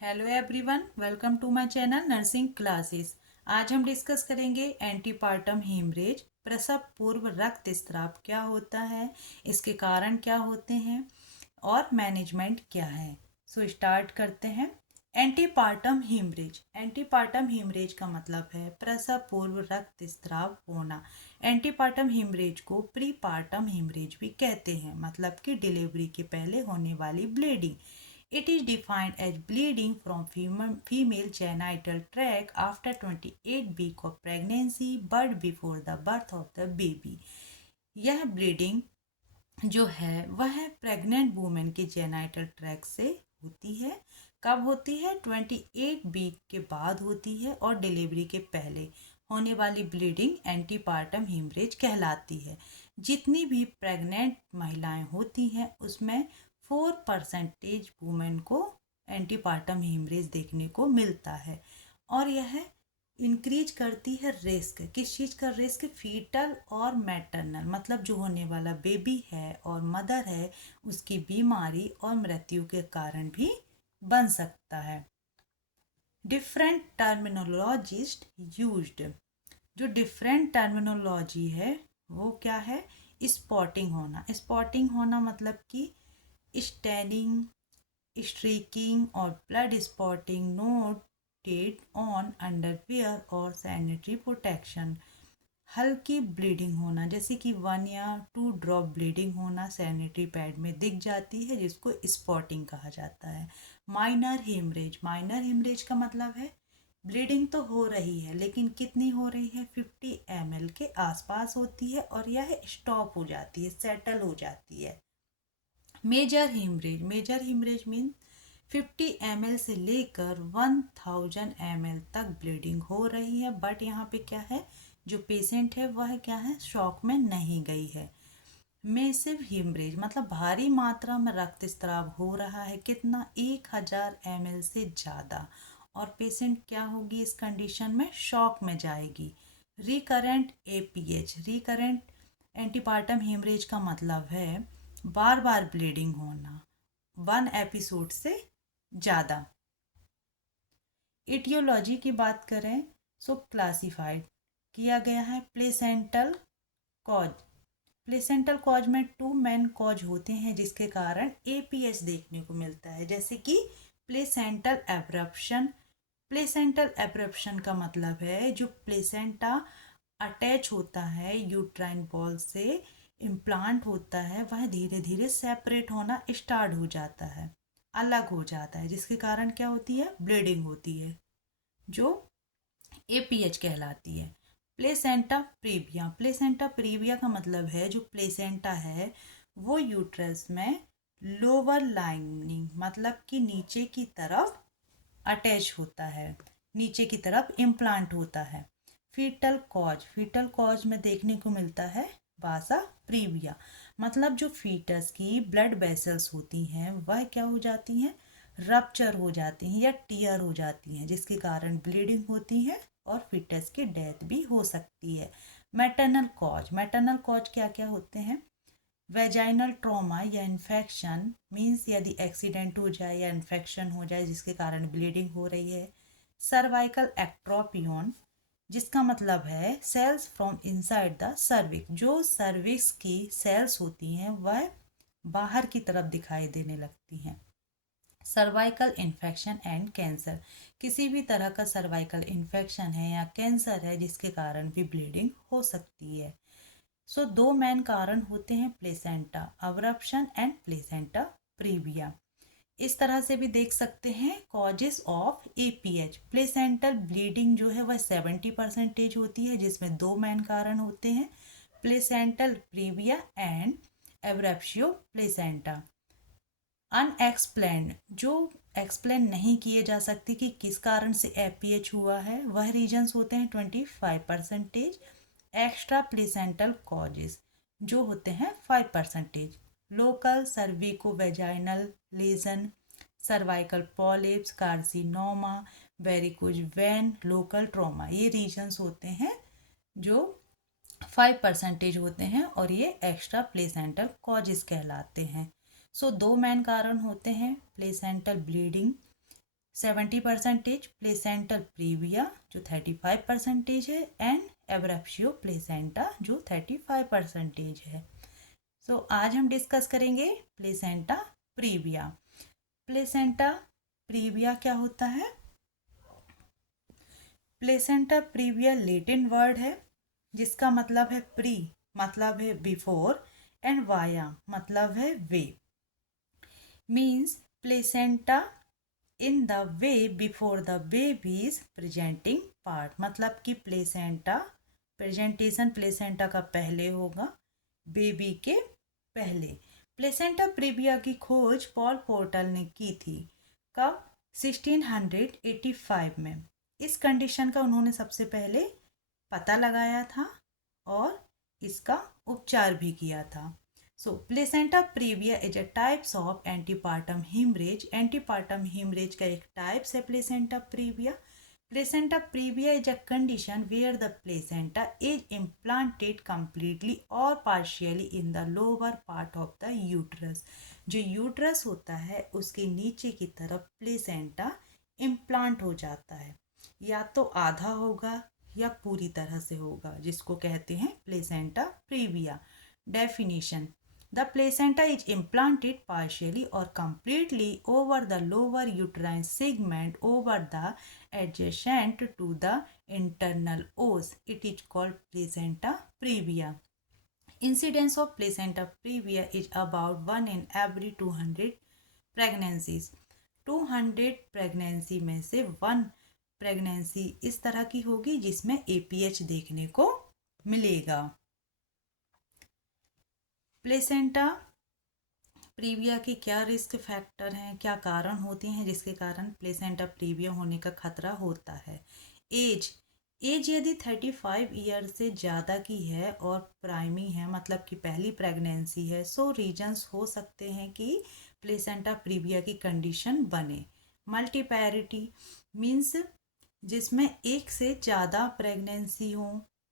Hello everyone, welcome to my channel nursing classes. आज हम discuss करेंगे एंटीपार्टम हेमरेज, प्रसव पूर्व रक्तस्राव क्या होता है, इसके कारण क्या होते हैं और मैनेजमेंट क्या है। सो स्टार्ट करते हैं। Antepartum haemorrhage. एंटीपार्टम हेमरेज का मतलब है प्रसव पूर्व रक्तस्राव होना। एंटीपार्टम हेमरेज को प्रीपार्टम हेमरेज भी कहते हैं, मतलब कि डिलीवरी के पहले होने वाली bleeding. It is defined as bleeding from female genital tract after 28 week of pregnancy but before the birth of the baby। यह ब्लीडिंग जो है वह प्रेग्नेंट वुमेन के जेनाइटल ट्रैक से होती है। कब होती है? 28 वीक के बाद होती है और डिलीवरी के पहले होने वाली ब्लीडिंग एंटीपार्टम हेमरेज कहलाती है। जितनी भी प्रेग्नेंट महिलाएं होती हैं उसमें 4% वुमेन को एंटीपार्टम हेमरेज देखने को मिलता है। और यह इंक्रीज करती है रिस्क। किस चीज़ का रिस्क? फीटल और मैटरनल, मतलब जो होने वाला बेबी है और मदर है उसकी बीमारी और मृत्यु के कारण भी बन सकता है। Different terminologist used. जो डिफरेंट टर्मिनोलॉजी है वो क्या है? स्पॉटिंग होना। स्पॉटिंग होना मतलब कि स्टेनिंग, स्ट्रीकिंग और blood spotting noted on underwear और सैनिटरी प्रोटेक्शन। हल्की ब्लीडिंग होना, जैसे कि 1 या 2 ड्रॉप ब्लीडिंग होना सैनिटरी पैड में दिख जाती है, जिसको स्पॉटिंग कहा जाता है। Minor haemorrhage. माइनर हेमरेज का मतलब है ब्लीडिंग तो हो रही है लेकिन कितनी हो रही है? 50 ml के आसपास होती है और यह स्टॉप हो जाती है, सेटल हो जाती है। Major haemorrhage. Major haemorrhage mean 50 ml से लेकर 1000 ml तक ब्लीडिंग हो रही है, बट यहाँ पे क्या है, जो पेशेंट है वह क्या है, शॉक में नहीं गई है। मेसिव हेमरेज मतलब भारी मात्रा में रक्तस्राव हो रहा है, कितना? 1000 ml से ज़्यादा, और पेशेंट क्या होगी इस कंडीशन में? शॉक में जाएगी। Recurrent APH. Recurrent antepartum haemorrhage का मतलब है बार बार ब्लीडिंग होना, 1 एपिसोड से ज़्यादा। इटियोलॉजी की बात करें सो क्लासिफाइड किया गया है प्लेसेंटल कॉज। प्लेसेंटल कॉज में 2 मेन कॉज होते हैं जिसके कारण एपीएच देखने को मिलता है, जैसे कि प्लेसेंटल एब्रप्शन। प्लेसेंटल एब्रप्शन का मतलब है जो प्लेसेंटा अटैच होता है यूट्राइन बॉल से, इम्प्लांट होता है, वह धीरे धीरे सेपरेट होना स्टार्ट हो जाता है, अलग हो जाता है, जिसके कारण क्या होती है? ब्लीडिंग होती है, जो एपीएच कहलाती है। Placenta previa. प्लेसेंटा प्रीविया का मतलब है जो प्लेसेंटा है वो यूट्रस में लोअर लाइनिंग, मतलब कि नीचे की तरफ अटैच होता है, नीचे की तरफ इम्प्लांट होता है। Fetal cause. फीटल कॉज में देखने को मिलता है वासा प्रीविया, मतलब जो फीटस की ब्लड वेसल्स होती हैं वह क्या हो जाती हैं? रप्चर हो जाती हैं या टीयर हो जाती हैं, जिसके कारण ब्लीडिंग होती है और फीटस की डेथ भी हो सकती है। Maternal cause. मैटरनल कॉज क्या क्या होते हैं? वेजाइनल ट्रॉमा या इन्फेक्शन, मीन्स यदि एक्सीडेंट हो जाए या इन्फेक्शन हो जाए जिसके कारण ब्लीडिंग हो रही है। सर्वाइकल एक्ट्रोपियन, जिसका मतलब है cells from inside the cervix. जो सर्विक्स की सेल्स होती हैं वह बाहर की तरफ दिखाई देने लगती हैं। सर्वाइकल इन्फेक्शन एंड कैंसर, किसी भी तरह का सर्वाइकल इन्फेक्शन है या कैंसर है जिसके कारण भी ब्लीडिंग हो सकती है। सो 2 मेन कारण होते हैं, placenta abruption and placenta previa. इस तरह से भी देख सकते हैं causes of APH. Placental bleeding जो है वह 70% होती है, जिसमें 2 मेन कारण होते हैं, placental previa and abruptio placenta. Unexplained, जो एक्सप्लेन नहीं किए जा सकती कि किस कारण से एपीएच हुआ है, वह रीजन्स होते हैं 25%। एक्स्ट्रा प्लेसेंटल कॉजेस जो होते हैं 5%। Local cervico vaginal lesion, cervical polyps, carcinoma, varicose vein, local trauma, ये रीजन्स होते हैं जो 5% होते हैं और ये एक्स्ट्रा प्लेसेंटल कॉजेस कहलाते हैं। सो 2 मेन कारण होते हैं, प्लेसेंटल ब्लीडिंग 70% प्लेसेंटल प्रीविया जो 35% है एंड एब्रैप्शियो प्लेसेंटा जो 35% है। सो आज हम डिस्कस करेंगे प्लेसेंटा प्रीविया। प्लेसेंटा प्रीविया क्या होता है? प्लेसेंटा प्रीविया लैटिन वर्ड है जिसका मतलब है प्री मतलब है बिफोर एंड वाया मतलब है way. Means placenta in the way before the baby is presenting part, मतलब कि प्लेसेंटा प्रेजेंटेशन प्लेसेंटा का पहले होगा बेबी के पहले। प्लेसेंटा प्रीविया की खोज पॉल पोर्टल ने की थी। कब? 1685 में। इस कंडीशन का उन्होंने सबसे पहले पता लगाया था और इसका उपचार भी किया था। So, placenta previa is a types of antepartum hemorrhage. Antepartum hemorrhage का एक types है placenta previa. Placenta previa is a condition where the placenta is implanted completely or partially in the lower part of the uterus. जो uterus होता है उसके नीचे की तरफ placenta implant हो जाता है, या तो आधा होगा या पूरी तरह से होगा, जिसको कहते हैं placenta previa. Definition: The placenta is implanted partially or completely over the lower uterine segment over the adjacent to the internal os. It is called placenta previa. Incidence of placenta previa is about 1 in every 200 pregnancies. 200 pregnancy में से 1 pregnancy इस तरह की होगी जिसमें APH देखने को मिलेगा। प्लेसेंटा प्रीविया के क्या रिस्क फैक्टर हैं, क्या कारण होते हैं जिसके कारण प्लेसेंटा प्रीविया होने का खतरा होता है? एज यदि 35 ईयर से ज़्यादा की है और प्राइमी है मतलब कि पहली प्रेगनेंसी है, सो रीजंस हो सकते हैं कि प्लेसेंटा प्रीविया की कंडीशन बने। मल्टीपैरिटी मीन्स जिसमें एक से ज़्यादा प्रेगनेंसी हो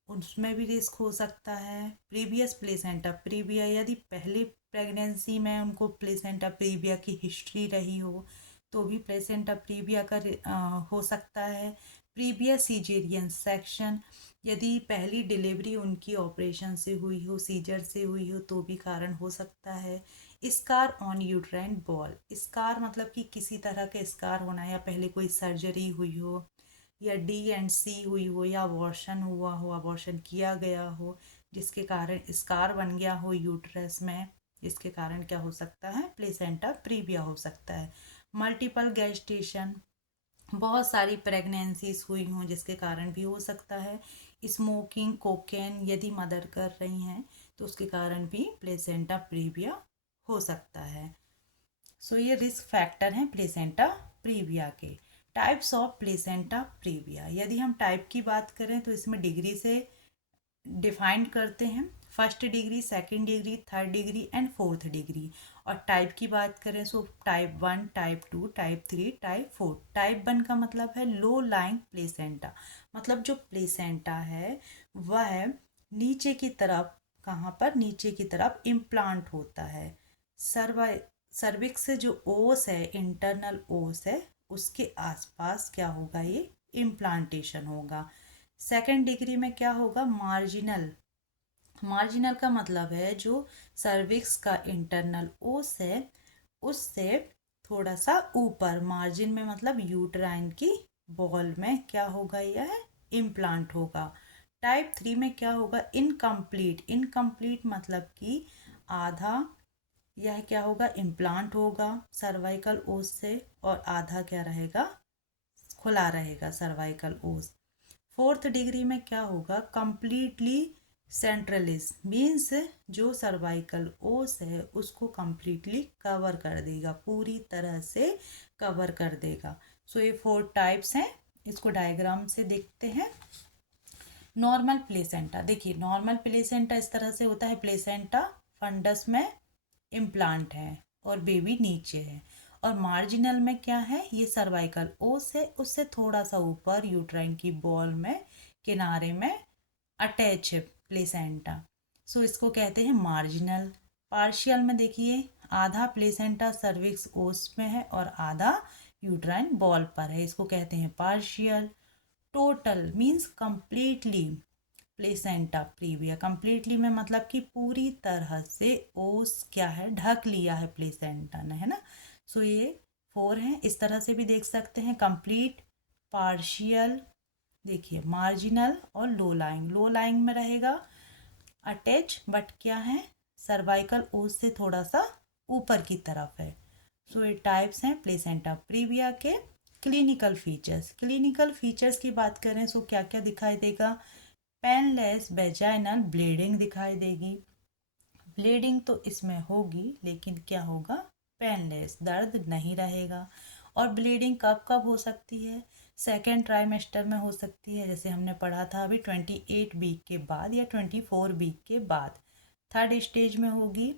उसमें भी रिस्क हो सकता है। प्रीवियस प्लेसेंटा प्रीविया यदि पहले प्रेगनेंसी में उनको प्लेसेंटा प्रीविया की हिस्ट्री रही हो तो भी प्लेसेंटा प्रीविया का हो सकता है। प्रीवियस सीजेरियन सेक्शन यदि पहली डिलीवरी उनकी ऑपरेशन से हुई हो, सीजर से हुई हो, तो भी कारण हो सकता है। Scar on uterine ball, scar मतलब कि किसी तरह का स्कार होना, या पहले कोई सर्जरी हुई हो या D&C हुई हो या अबॉर्शन हुआ हो, अबॉर्शन किया गया हो जिसके कारण स्कार बन गया हो यूट्रस में, इसके कारण क्या हो सकता है? प्लेसेंटा प्रीविया हो सकता है। मल्टीपल गेस्टेशन, बहुत सारी प्रेगनेंसीज हुई हों जिसके कारण भी हो सकता है। स्मोकिंग, कोकेन यदि मदर कर रही हैं तो उसके कारण भी प्लेसेंटा प्रीविया हो सकता है। सो ये रिस्क फैक्टर हैं प्लेसेंटा प्रीविया के। टाइप्स ऑफ प्लेसेंटा प्रीविया, यदि हम टाइप की बात करें तो इसमें डिग्री से डिफाइन करते हैं, first degree, second degree, third degree and fourth degree. और टाइप की बात करें so type 1, type 2, type 3, type 4। Type 1 का मतलब है लो लाइंग प्लेसेंटा, मतलब जो प्लेसेंटा है वह नीचे की तरफ, कहाँ पर? नीचे की तरफ इम्प्लांट होता है। सर्विक्स जो ओस है, इंटरनल ओस है, उसके आसपास क्या होगा? ये इम्प्लांटेशन होगा। सेकंड डिग्री में क्या होगा? मार्जिनल। मार्जिनल का मतलब है जो सर्विक्स का इंटरनल ओस है उससे थोड़ा सा ऊपर, मार्जिन में मतलब यूट्राइन की बॉल में क्या होगा? यह इम्प्लांट होगा। टाइप 3 में क्या होगा? इनकम्प्लीट। इनकम्प्लीट मतलब कि आधा, यह क्या होगा? इम्प्लांट होगा सर्वाइकल ओस से और आधा क्या रहेगा? खुला रहेगा सर्वाइकल ओस। फोर्थ डिग्री में क्या होगा? कंप्लीटली सेंट्रलिस, मीन्स जो सर्वाइकल ओस है उसको कंप्लीटली कवर कर देगा, पूरी तरह से कवर कर देगा। सो ये 4 टाइप्स हैं, इसको डायग्राम से देखते हैं। नॉर्मल प्लेसेंटा, देखिए नॉर्मल प्लेसेंटा इस तरह से होता है। प्लेसेंटा फंडस में इम्प्लांट है और बेबी नीचे है। और मार्जिनल में क्या है? ये सर्वाइकल ओस है, उससे थोड़ा सा ऊपर यूट्राइन की बॉल में किनारे में अटैच है प्लेसेंटा। सो इसको कहते हैं मार्जिनल। पार्शियल में देखिए आधा प्लेसेंटा सर्विक्स ओस में है और आधा यूट्राइन बॉल पर है, इसको कहते हैं partial. Total means completely placenta previa, completely में मतलब कि पूरी तरह से ओस क्या है, ढक लिया है प्लेसेंटा ने, है ना। सो ये 4 हैं। इस तरह से भी देख सकते हैं, कंप्लीट, पार्शियल, देखिए मार्जिनल और लो लाइंग। लो लाइंग में रहेगा अटैच, बट क्या है, सर्वाइकल ओस से थोड़ा सा ऊपर की तरफ है। सो ये टाइप्स हैं प्लेसेंटा प्रीविया के। क्लिनिकल फीचर्स, क्लिनिकल फीचर्स की बात करें सो क्या क्या दिखाई देगा। पेनलेस वेजाइनल ब्लीडिंग दिखाई देगी। ब्लीडिंग तो इसमें होगी लेकिन क्या होगा, पेनलेस, दर्द नहीं रहेगा। और ब्लीडिंग कब कब हो सकती है, सेकेंड ट्राइमेस्टर में हो सकती है, जैसे हमने पढ़ा था अभी 28 वीक के बाद या 24 वीक के बाद। थर्ड स्टेज में होगी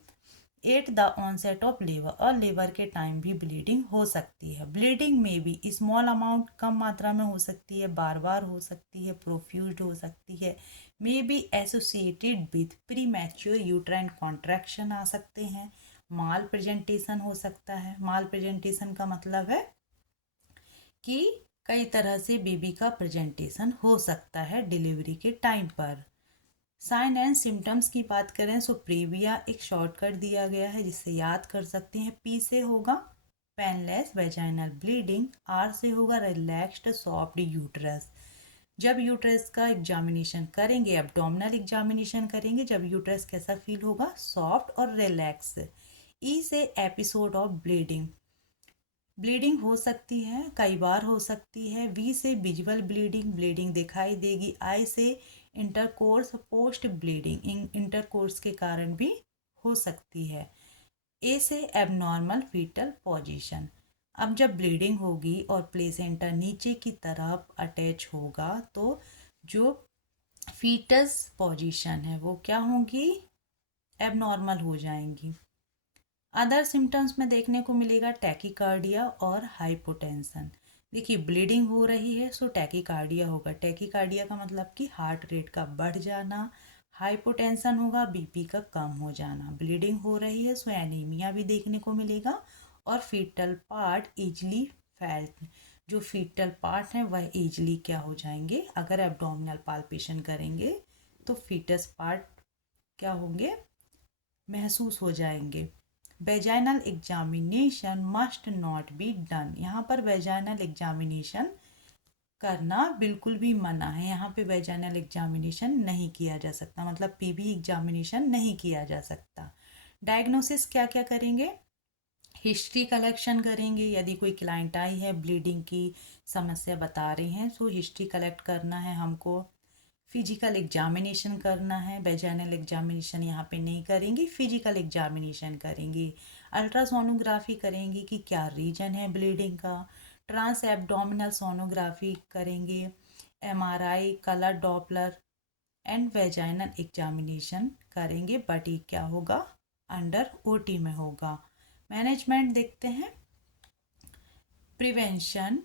at the onset of labour, और लेबर के टाइम भी ब्लीडिंग हो सकती है। ब्लीडिंग में भी स्मॉल अमाउंट, कम मात्रा में हो सकती है, बार बार हो सकती है, प्रोफ्यूज्ड हो सकती है, may be associated with premature uterine contraction आ सकते हैं। माल प्रेजेंटेशन हो सकता है। माल प्रेजेंटेशन का मतलब है कि कई तरह से बेबी का प्रेजेंटेशन हो सकता है डिलीवरी के टाइम पर। साइन एंड सिम्टम्स की बात करें सो प्रीविया एक शॉर्टकट दिया गया है जिससे याद कर सकते हैं। पी से होगा पेनलेस वेजाइनल ब्लीडिंग, आर से होगा रिलैक्स्ड सॉफ्ट यूट्रस। जब यूट्रस का एग्जामिनेशन करेंगे, एब्डोमिनल एग्जामिनेशन करेंगे, जब यूट्रस कैसा फील होगा, सॉफ्ट और रिलैक्स। ई से एपिसोड ऑफ ब्लीडिंग, ब्लीडिंग हो सकती है, कई बार हो सकती है। वी से विजुअल ब्लीडिंग, ब्लीडिंग दिखाई देगी। आई से इंटरकोर्स पोस्ट ब्लीडिंग, इंटरकोर्स के कारण भी हो सकती है। ए से एबनॉर्मल फीटल पोजीशन, अब जब ब्लीडिंग होगी और प्लेसेंटा नीचे की तरफ अटैच होगा तो जो फीटस पोजीशन है वो क्या होंगी, एबनॉर्मल हो जाएंगी। अदर सिम्टम्स में देखने को मिलेगा टैकीकार्डिया और हाइपोटेंशन। देखिए ब्लीडिंग हो रही है सो टैकीकार्डिया होगा। टैकीकार्डिया का मतलब कि हार्ट रेट का बढ़ जाना। हाइपोटेंशन होगा बीपी का कम हो जाना। ब्लीडिंग हो रही है सो एनीमिया भी देखने को मिलेगा। और फीटल पार्ट इजली फेल्ट, जो फीटल पार्ट हैं वह इजली क्या हो जाएंगे, अगर एब्डोमिनल पाल्पेशन करेंगे तो फीटस पार्ट क्या होंगे, महसूस हो जाएंगे। Vaginal examination must not be done, यहाँ पर वेजाइनल एग्जामिनेशन करना बिल्कुल भी मना है। यहाँ पे वेजाइनल एग्जामिनेशन नहीं किया जा सकता, मतलब पीबी एग्जामिनेशन नहीं किया जा सकता। डायग्नोसिस क्या क्या करेंगे, हिस्ट्री कलेक्शन करेंगे। यदि कोई क्लाइंट आई है ब्लीडिंग की समस्या बता रही हैं तो हिस्ट्री कलेक्ट करना है हमको। फिजिकल एग्जामिनेशन करना है, वेजाइनल एग्जामिनेशन यहाँ पे नहीं करेंगी, फिजिकल एग्जामिनेशन करेंगी। अल्ट्रासोनोग्राफी करेंगी कि क्या रीजन है ब्लीडिंग का। ट्रांस एब्डोमिनल सोनोग्राफी करेंगे। MRI, colour Doppler and vaginal examination करेंगे, बट ये क्या होगा, अंडर ओटी में होगा। मैनेजमेंट देखते हैं, prevention,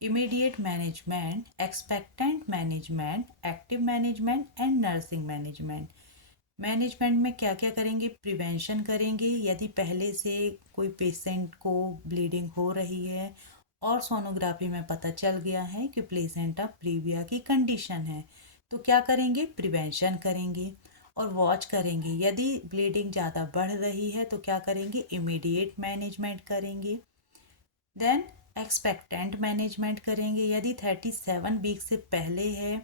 immediate management, expectant management, active management and nursing management. Management में क्या क्या करेंगे, प्रिवेंशन करेंगे। यदि पहले से कोई पेशेंट को ब्लीडिंग हो रही है और सोनोग्राफी में पता चल गया है कि प्लेसेंटा प्रीविया की कंडीशन है तो क्या करेंगे, प्रिवेंशन करेंगे और वॉच करेंगे। यदि ब्लीडिंग ज़्यादा बढ़ रही है तो क्या करेंगे, इमीडिएट मैनेजमेंट करेंगे। देन एक्सपेक्टेंट मैनेजमेंट करेंगे। यदि 37 वीक से पहले है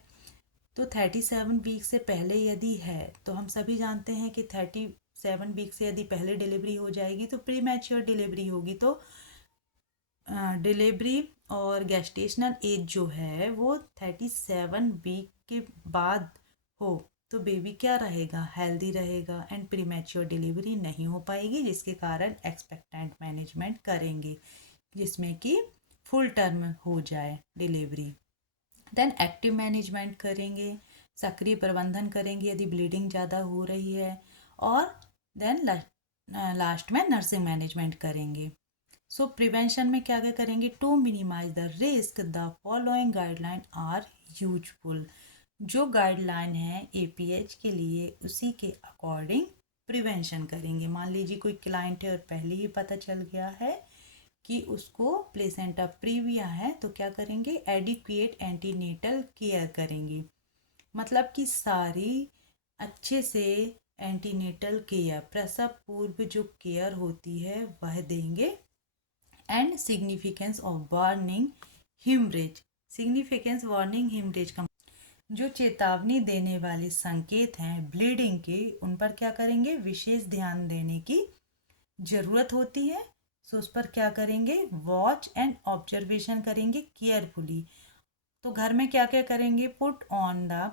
तो 37 वीक से पहले यदि है तो हम सभी जानते हैं कि 37 वीक से यदि पहले डिलीवरी हो जाएगी तो प्री मैच्योर डिलीवरी होगी। तो डिलीवरी और गेस्टेशनल एज जो है वो 37 वीक के बाद हो तो बेबी क्या रहेगा, हेल्दी रहेगा एंड प्री मैच्योर डिलीवरी नहीं हो पाएगी, जिसके कारण एक्सपेक्टेंट मैनेजमेंट करेंगे जिसमें कि फुल टर्म हो जाए डिलीवरी। देन एक्टिव मैनेजमेंट करेंगे, सक्रिय प्रबंधन करेंगे यदि ब्लीडिंग ज़्यादा हो रही है। और देन लास्ट में नर्सिंग मैनेजमेंट करेंगे। सो प्रिवेंशन में क्या क्या करेंगे, to minimise the risk the following guideline are useful. जो गाइडलाइन है एपीएच के लिए उसी के अकॉर्डिंग प्रिवेंशन करेंगे। मान लीजिए कोई क्लाइंट है और पहले ही पता चल गया है कि उसको प्लेसेंटा प्रीविया है तो क्या करेंगे, एडिक्वेट एंटीनेटल केयर करेंगे। मतलब कि सारी अच्छे से एंटीनेटल केयर, प्रसव पूर्व जो केयर होती है वह देंगे। And significance of warning haemorrhage, significance warning haemorrhage का जो चेतावनी देने वाले संकेत हैं ब्लीडिंग के, उन पर क्या करेंगे, विशेष ध्यान देने की ज़रूरत होती है। सो उस पर क्या करेंगे, वॉच एंड ऑब्जर्वेशन करेंगे केयरफुली। तो घर में क्या क्या करेंगे, put on the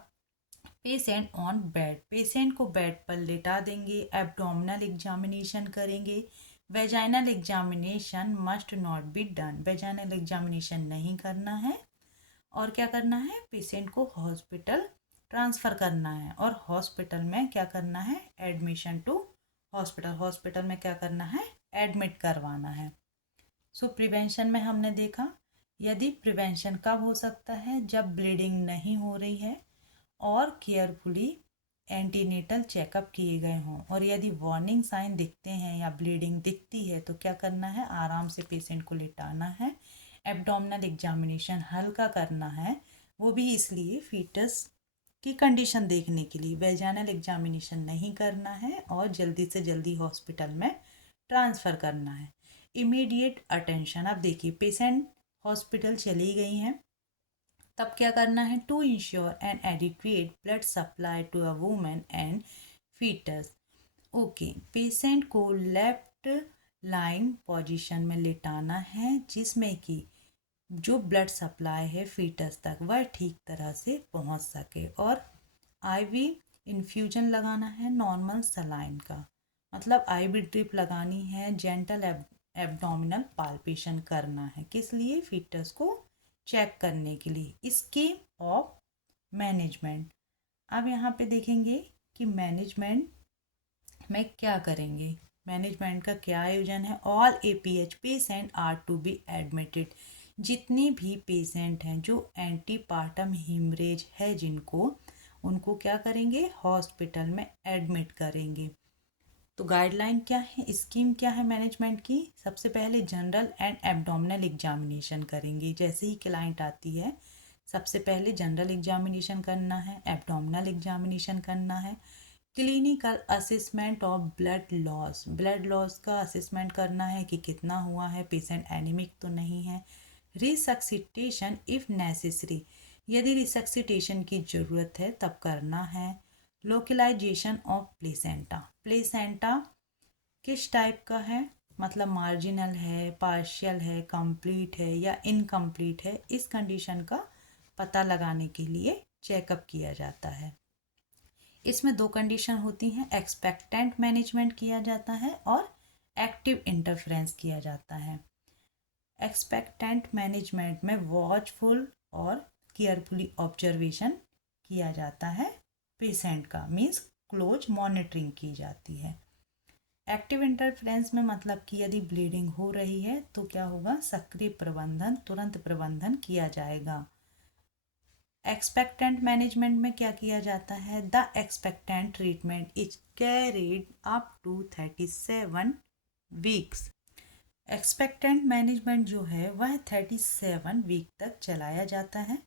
patient on bed, patient को बेड पर लेटा देंगे। एब्डोमिनल एग्जामिनेशन करेंगे। Vaginal examination must not be done, vaginal examination नहीं करना है। और क्या करना है, पेशेंट को हॉस्पिटल ट्रांसफ़र करना है। और हॉस्पिटल में क्या करना है, एडमिशन टू हॉस्पिटल, हॉस्पिटल में क्या करना है, एडमिट करवाना है। सो प्रिवेंशन में हमने देखा, यदि प्रिवेंशन कब हो सकता है, जब ब्लीडिंग नहीं हो रही है और केयरफुली एंटीनेटल चेकअप किए गए हों। और यदि वार्निंग साइन दिखते हैं या ब्लीडिंग दिखती है तो क्या करना है, आराम से पेशेंट को लिटाना है। एब्डोमिनल एग्जामिनेशन हल्का करना है, वो भी इसलिए फीटस की कंडीशन देखने के लिए। वेजाइनल एग्जामिनेशन नहीं करना है और जल्दी से जल्दी हॉस्पिटल में ट्रांसफ़र करना है। इमीडिएट अटेंशन, अब देखिए पेशेंट हॉस्पिटल चली गई हैं, तब क्या करना है, to ensure an adequate blood supply to a women and foetus. Okay, patient को लेफ्ट लाइन पोजीशन में लेटाना है जिसमें कि जो ब्लड सप्लाई है फीटस तक वह ठीक तरह से पहुंच सके। और आईवी इन्फ्यूजन लगाना है नॉर्मल सलाइन का, मतलब आईवी ड्रिप लगानी है। जेंटल एब्डोमिनल पाल्पेशन करना है, किस लिए, फीटस को चेक करने के लिए। स्कीम ऑफ मैनेजमेंट, अब यहाँ पे देखेंगे कि मैनेजमेंट में क्या करेंगे, मैनेजमेंट का क्या आयोजन है। All APH patient are to be admitted, जितनी भी पेशेंट हैं जो एंटीपार्टम हिमरेज है जिनको, उनको क्या करेंगे, हॉस्पिटल में एडमिट करेंगे। तो गाइडलाइन क्या है, स्कीम क्या है मैनेजमेंट की, सबसे पहले जनरल एंड एब्डोमिनल एग्जामिनेशन करेंगे। जैसे ही क्लाइंट आती है सबसे पहले जनरल एग्जामिनेशन करना है, एब्डोमिनल एग्जामिनेशन करना है। Clinical assessment of blood loss, blood loss का असेसमेंट करना है कि कितना हुआ है, पेशेंट एनीमिक तो नहीं है। रिसक्सिटेशन इफ़ नेसेसरी, यदि रिसक्सिटेशन की ज़रूरत है तब करना है। लोकलाइजेशन ऑफ प्लेसेंटा, प्लेसेंटा किस टाइप का है, मतलब मार्जिनल है, पार्शियल है, कंप्लीट है या इनकम्प्लीट है, इस कंडीशन का पता लगाने के लिए चेकअप किया जाता है। इसमें दो कंडीशन होती हैं, एक्सपेक्टेंट मैनेजमेंट किया जाता है और एक्टिव इंटरफेरेंस किया जाता है। एक्सपेक्टेंट मैनेजमेंट में वॉचफुल और केयरफुली ऑब्जर्वेशन किया जाता है पेशेंट का, मीन्स क्लोज मॉनिटरिंग की जाती है। एक्टिव इंटरफेरेंस में मतलब कि यदि ब्लीडिंग हो रही है तो क्या होगा, सक्रिय प्रबंधन, तुरंत प्रबंधन किया जाएगा। एक्सपेक्टेंट मैनेजमेंट में क्या किया जाता है, the expectant treatment is carried up to 37 weeks. Expectant management जो है वह 37 वीक तक चलाया जाता है,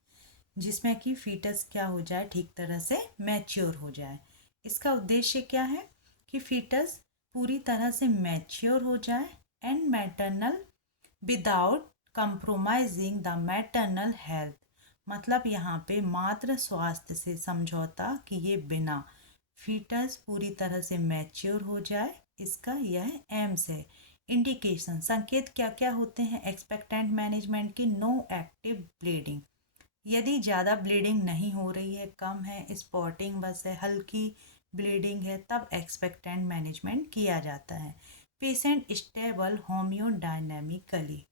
जिसमें कि फीटस क्या हो जाए, ठीक तरह से मैच्योर हो जाए। इसका उद्देश्य क्या है कि फीटस पूरी तरह से मैच्योर हो जाए and maternal without compromising the maternal health, मतलब यहाँ पे मातृ स्वास्थ्य से समझौता किए बिना फीटस पूरी तरह से मैच्योर हो जाए, इसका यह एम्स है। इंडिकेशन, संकेत क्या क्या होते हैं एक्सपेक्टेंट मैनेजमेंट की, नो एक्टिव ब्लीडिंग, यदि ज़्यादा ब्लीडिंग नहीं हो रही है, कम है, स्पॉटिंग बस है, हल्की ब्लीडिंग है, तब एक्सपेक्टेंट मैनेजमेंट किया जाता है। पेशेंट स्टेबल होम्योडायनेमिकली,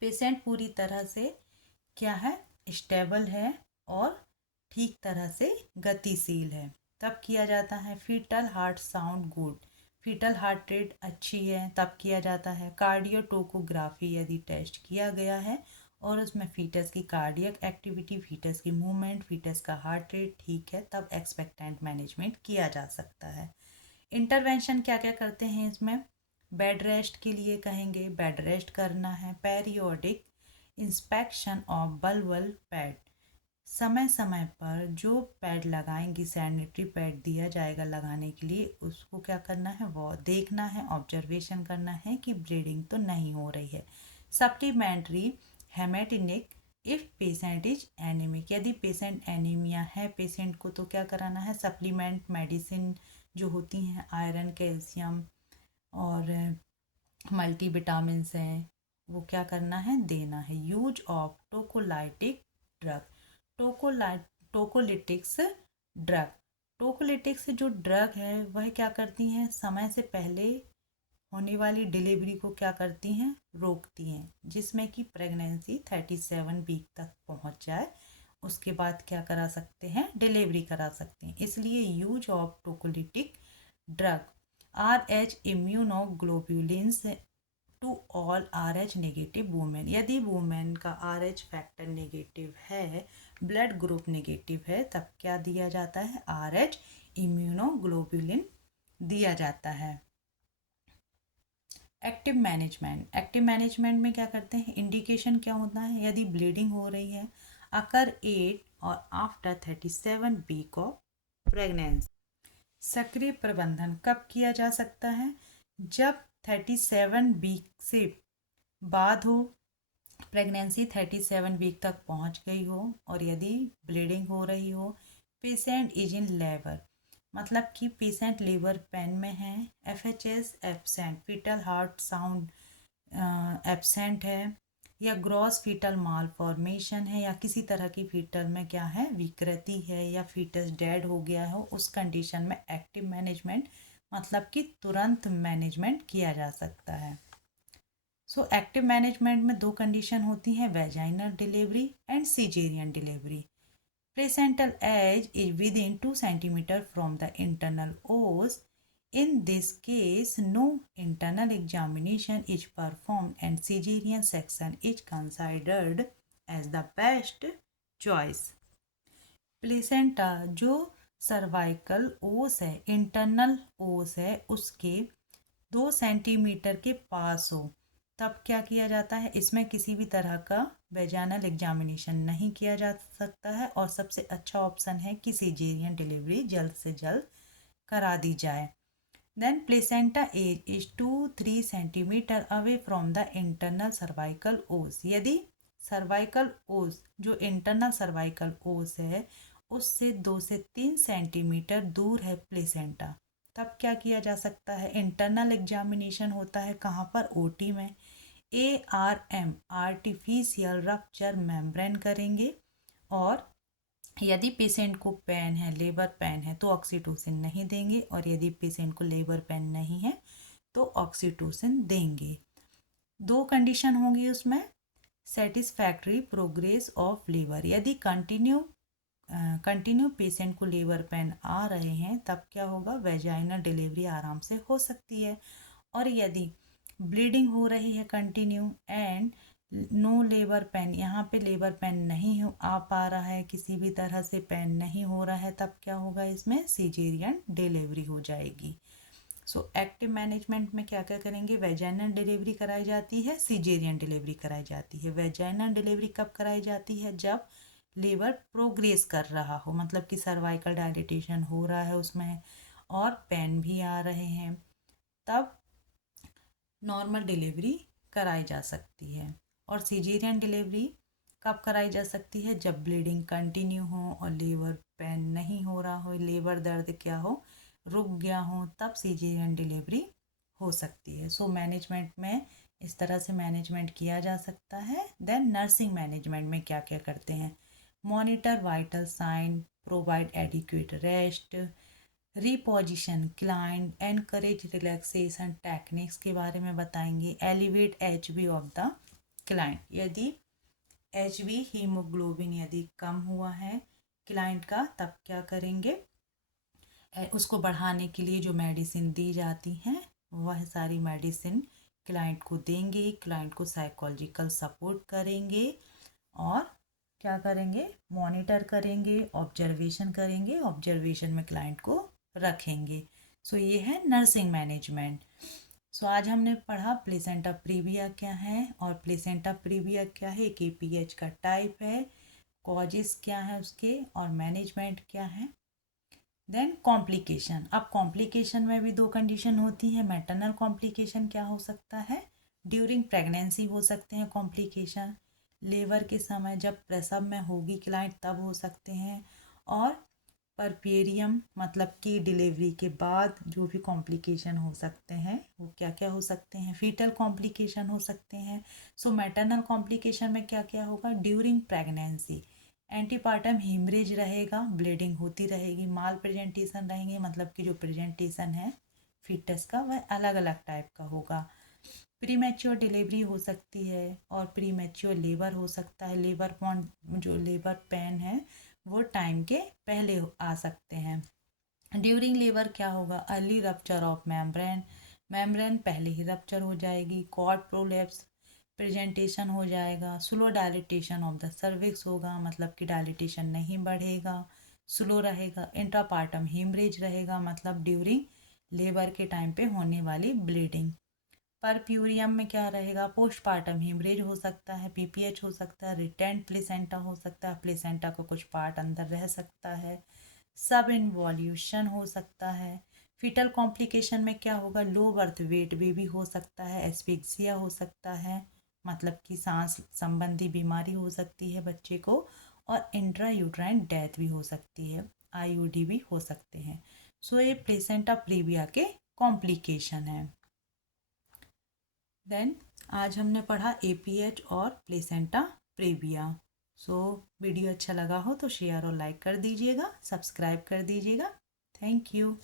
पेशेंट पूरी तरह से क्या है, स्टेबल है और ठीक तरह से गतिशील है, तब किया जाता है। Foetal heart sound good, foetal heart rate अच्छी है तब किया जाता है। कार्डियोटोकोग्राफी, यदि टेस्ट किया गया है और उसमें फीटस की कार्डियक एक्टिविटी, फीटस की मूवमेंट, फीटस का हार्ट रेट ठीक है, तब एक्सपेक्टेंट मैनेजमेंट किया जा सकता है। इंटरवेंशन क्या क्या करते हैं इसमें, बेड रेस्ट के लिए कहेंगे बेड रेस्ट करना है। पेरियोडिक इंस्पेक्शन ऑफ बल्बल पैड, समय समय पर जो पैड लगाएंगे, सैनिटरी पैड दिया जाएगा लगाने के लिए, उसको क्या करना है, वो देखना है, ऑब्जर्वेशन करना है कि ब्लीडिंग तो नहीं हो रही है। Supplementary haematinic if patient is anaemic, यदि पेशेंट एनीमिया है पेशेंट को तो क्या कराना है, सप्लीमेंट मेडिसिन जो होती हैं आयरन कैल्शियम और मल्टीविटामिन्स हैं वो क्या करना है, देना है। यूज ऑफ टोकोलाइटिक ड्रग, टोकोलाइट टोकोलिटिक्स ड्रग, टोकोलिटिक्स जो ड्रग है वह क्या करती हैं, समय से पहले होने वाली डिलीवरी को क्या करती हैं, रोकती हैं, जिसमें कि प्रेगनेंसी 37 वीक तक पहुंच जाए, उसके बाद क्या करा सकते हैं, डिलीवरी करा सकते हैं। इसलिए use of tocolytic drug R H immunoglobulins to all R H negative women, यदि वुमेन का आर एच फैक्टर नेगेटिव है, ब्लड ग्रुप नेगेटिव है, तब क्या दिया जाता है, आर एच इम्यूनोग्लोबुलिन दिया जाता है। एक्टिव मैनेजमेंट, एक्टिव मैनेजमेंट में क्या करते हैं, इंडिकेशन क्या होता है, यदि ब्लीडिंग हो रही है अकर 8 और आफ्टर 37 वीक ऑफ प्रेगनेंसी। सक्रिय प्रबंधन कब किया जा सकता है, जब 37 वीक से बाद हो, प्रेगनेंसी 37 वीक तक पहुंच गई हो और यदि ब्लीडिंग हो रही हो, पेशेंट इज इन लेबर, मतलब कि पेशेंट लेबर पेन में है, FHS absent, foetal heart sound absent है, या ग्रॉस फीटल माल फॉर्मेशन है, या किसी तरह की फीटल में क्या है, विकृति है, या फीटस डेड हो गया हो, उस कंडीशन में एक्टिव मैनेजमेंट मतलब कि तुरंत मैनेजमेंट किया जा सकता है। सो एक्टिव मैनेजमेंट में दो कंडीशन होती हैं, vaginal delivery and caesarean delivery. Placental edge is within 2 cm from the internal os, in this case no internal examination is performed and cesarean section is considered as the best choice। Placenta जो cervical ओस है, internal ओस है, उसके 2 centimetre के पास हो, तब क्या किया जाता है, इसमें किसी भी तरह का वेजाइनल एग्जामिनेशन नहीं किया जा सकता है और सबसे अच्छा ऑप्शन है कि सीजेरियन डिलीवरी जल्द से जल्द करा दी जाए। Then placenta edge is 2-3 centimetre away from the internal cervical os, यदि सर्वाइकल ओस जो इंटरनल सर्वाइकल ओस है उससे 2 से 3 सेंटीमीटर दूर है प्लेसेंटा, तब क्या किया जा सकता है, इंटरनल एग्जामिनेशन होता है कहाँ पर, ओटी में। ARM आर्टिफिशियल रप्चर मेम्ब्रेन करेंगे, और यदि पेशेंट को पेन है, लेबर पेन है, तो ऑक्सीटोसिन नहीं देंगे, और यदि पेशेंट को लेबर पेन नहीं है तो ऑक्सीटोसिन देंगे। दो कंडीशन होंगी उसमें, सेटिस्फैक्ट्री प्रोग्रेस ऑफ लेबर, यदि कंटिन्यू पेशेंट को लेबर पेन आ रहे हैं तब क्या होगा, वेजाइनल डिलीवरी आराम से हो सकती है। और यदि ब्लीडिंग हो रही है continue and no labour pain, यहाँ पे लेबर पेन नहीं हो आ पा रहा है, किसी भी तरह से पेन नहीं हो रहा है, तब क्या होगा, इसमें सीजेरियन डिलीवरी हो जाएगी। सो एक्टिव मैनेजमेंट में क्या क्या करेंगे, वेजाइनल डिलीवरी कराई जाती है, सीजेरियन डिलीवरी कराई जाती है। वेजाइनल डिलीवरी कब कराई जाती है, जब लेबर प्रोग्रेस कर रहा हो, मतलब कि सर्वाइकल डायलिटेशन हो रहा है उसमें और पेन भी आ रहे हैं, तब नॉर्मल डिलीवरी कराई जा सकती है। और सीजेरियन डिलीवरी कब कराई जा सकती है, जब ब्लीडिंग कंटिन्यू हो और लेबर पेन नहीं हो रहा हो, लेबर दर्द क्या हो, रुक गया हो, तब सीजेरियन डिलीवरी हो सकती है। सो मैनेजमेंट में इस तरह से मैनेजमेंट किया जा सकता है। देन नर्सिंग मैनेजमेंट में क्या क्या करते हैं, monitor vital sign, provide adequate rest, reposition client, encourage relaxation techniques के बारे में बताएंगे। Elevate HB of the client, यदि HB हीमोग्लोबिन यदि कम हुआ है क्लाइंट का, तब क्या करेंगे, उसको बढ़ाने के लिए जो मेडिसिन दी जाती हैं वह सारी मेडिसिन क्लाइंट को देंगे, क्लाइंट को साइकोलॉजिकल सपोर्ट करेंगे, और क्या करेंगे, मॉनिटर करेंगे, ऑब्जर्वेशन करेंगे, ऑब्जर्वेशन में क्लाइंट को रखेंगे। सो ये है नर्सिंग मैनेजमेंट। सो आज हमने पढ़ा प्लेसेंटा प्रीविया क्या है और प्लेसेंटा प्रीविया क्या है, केपीएच का टाइप है, कॉजेस क्या है उसके और मैनेजमेंट क्या है। Then complication. अब कॉम्प्लिकेशन में भी दो कंडीशन होती हैं। मैटरनल कॉम्प्लिकेशन क्या हो सकता है, ड्यूरिंग प्रेगनेंसी हो सकते हैं कॉम्प्लिकेशन, लेबर के समय जब प्रसव में होगी क्लाइंट तब हो सकते हैं, और परपेरियम मतलब कि डिलीवरी के बाद जो भी कॉम्प्लिकेशन हो सकते हैं वो क्या क्या हो सकते हैं, फीटल कॉम्प्लिकेशन हो सकते हैं। सो मैटरनल कॉम्प्लिकेशन में क्या क्या होगा, ड्यूरिंग प्रेगनेंसी एंटीपार्टम हेमरेज रहेगा, ब्लीडिंग होती रहेगी, माल प्रेजेंटेशन रहेंगे मतलब कि जो प्रेजेंटेशन है फीटस का वह अलग अलग टाइप का होगा। प्री मैच्योर डिलीवरी हो सकती है और प्री मैच्योर लेबर हो सकता है। लेबर पॉइंट जो लेबर पेन है वो टाइम के पहले आ सकते हैं। ड्यूरिंग लेबर क्या होगा, early rupture of membrane, membrane पहले ही रप्चर हो जाएगी, कॉर्ड प्रोलेप्स प्रेजेंटेशन हो जाएगा, slow dilatation of the cervix होगा मतलब कि डायलिटेशन नहीं बढ़ेगा, स्लो रहेगा, इंट्रापार्टम हेमरेज रहेगा मतलब ड्यूरिंग लेबर के टाइम पे होने वाली ब्लीडिंग। परप्यूरियम में क्या रहेगा, पोस्टपार्टम हेमरेज हो सकता है, पीपीएच हो सकता है, रिटेंट प्लेसेंटा हो सकता है, प्लेसेंटा को कुछ पार्ट अंदर रह सकता है, सब इन्वॉल्यूशन हो सकता है। फीटल कॉम्प्लिकेशन में क्या होगा, लो बर्थ वेट बेबी हो सकता है, एस्फिक्सिया हो सकता है मतलब कि सांस संबंधी बीमारी हो सकती है बच्चे को, और इंट्रा यूट्राइन डेथ भी हो सकती है, आईयूडी भी हो सकते हैं। सो ये प्लेसेंटा प्रीविया के कॉम्प्लिकेशन है। देन आज हमने पढ़ा एपीएच और प्लेसेंटा प्रीविया। सो वीडियो अच्छा लगा हो तो शेयर और लाइक कर दीजिएगा, सब्सक्राइब कर दीजिएगा। Thank you.